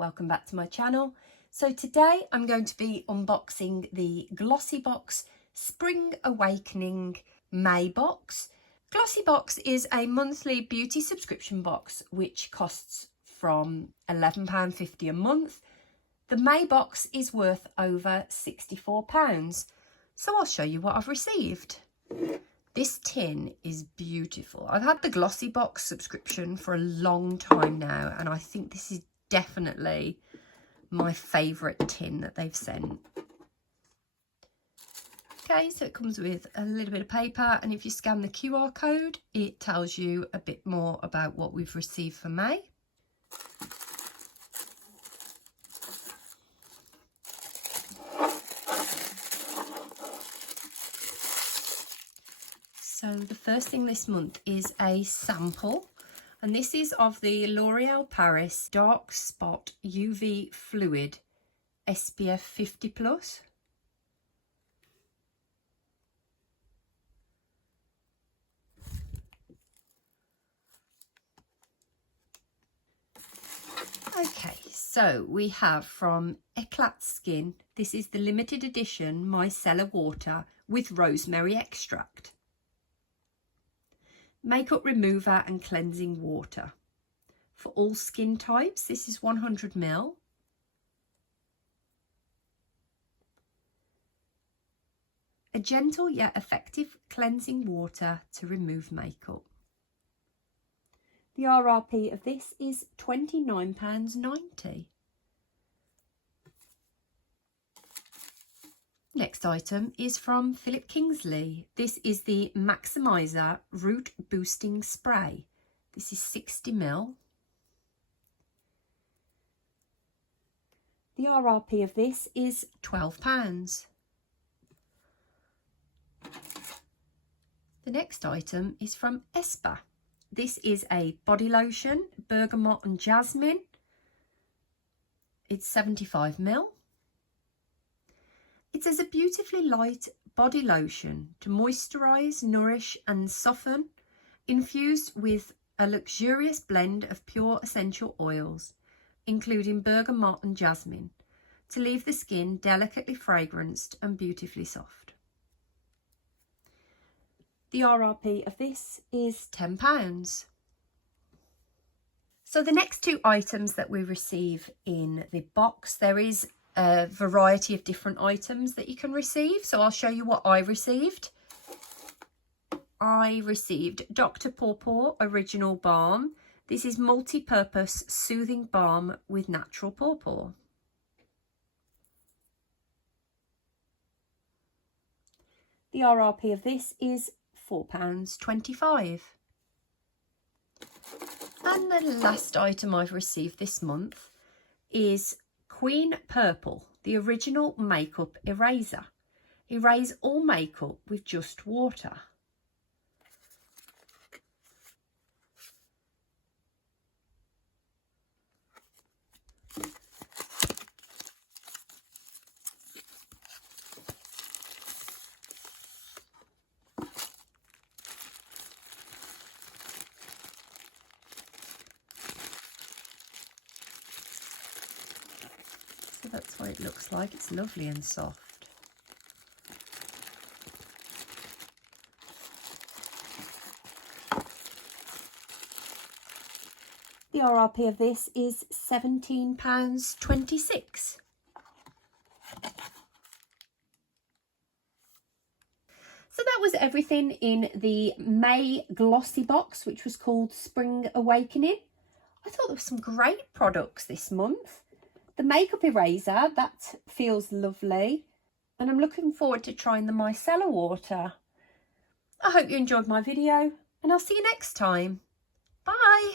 welcome back to my channel. So today I'm going to be unboxing the Glossybox Spring Awakening May box. Glossybox is a monthly beauty subscription box which costs from £11.50 a month. The May box is worth over £64. So I'll show you what I've received. This tin is beautiful. I've had the Glossybox subscription for a long time now, and I think this is definitely my favourite tin that they've sent. Okay, so it comes with a little bit of paper, and if you scan the QR code, it tells you a bit more about what we've received for May. So the first thing this month is a sample, and this is of the L'Oreal Paris Dark Spot UV Fluid SPF 50+. Okay, so we have from Eclat Skin, this is the limited edition micellar water with rosemary extract. Makeup remover and cleansing water. For all skin types, this is 100 ml. A gentle yet effective cleansing water to remove makeup. The RRP of this is £29.90. Next item is from Kingsley. This is the Maximizer Root Boosting Spray. This is 60 ml. The RRP of this is £12. The next item is from Espa. This is a body lotion, bergamot and jasmine. It's 75 ml. It is a beautifully light body lotion to moisturise, nourish and soften, infused with a luxurious blend of pure essential oils, including bergamot and jasmine, to leave the skin delicately fragranced and beautifully soft. The RRP of this is £10. So the next two items that we receive in the box, there is a variety of different items that you can receive. So I'll show you what I received. I received Dr. Pawpaw Original Balm. This is multi-purpose soothing balm with natural pawpaw. The RRP of this is £4.25. And the last item I've received this month is Queen Purple, the original makeup eraser. Erase all makeup with just water. So that's what it looks like. It's lovely and soft. The RRP of this is £17.26. So that was everything in the May Glossybox, which was called Spring Awakening. I thought there were some great products this month. The makeup eraser, that feels lovely. And I'm looking forward to trying the micellar water. I hope you enjoyed my video, and I'll see you next time. Bye.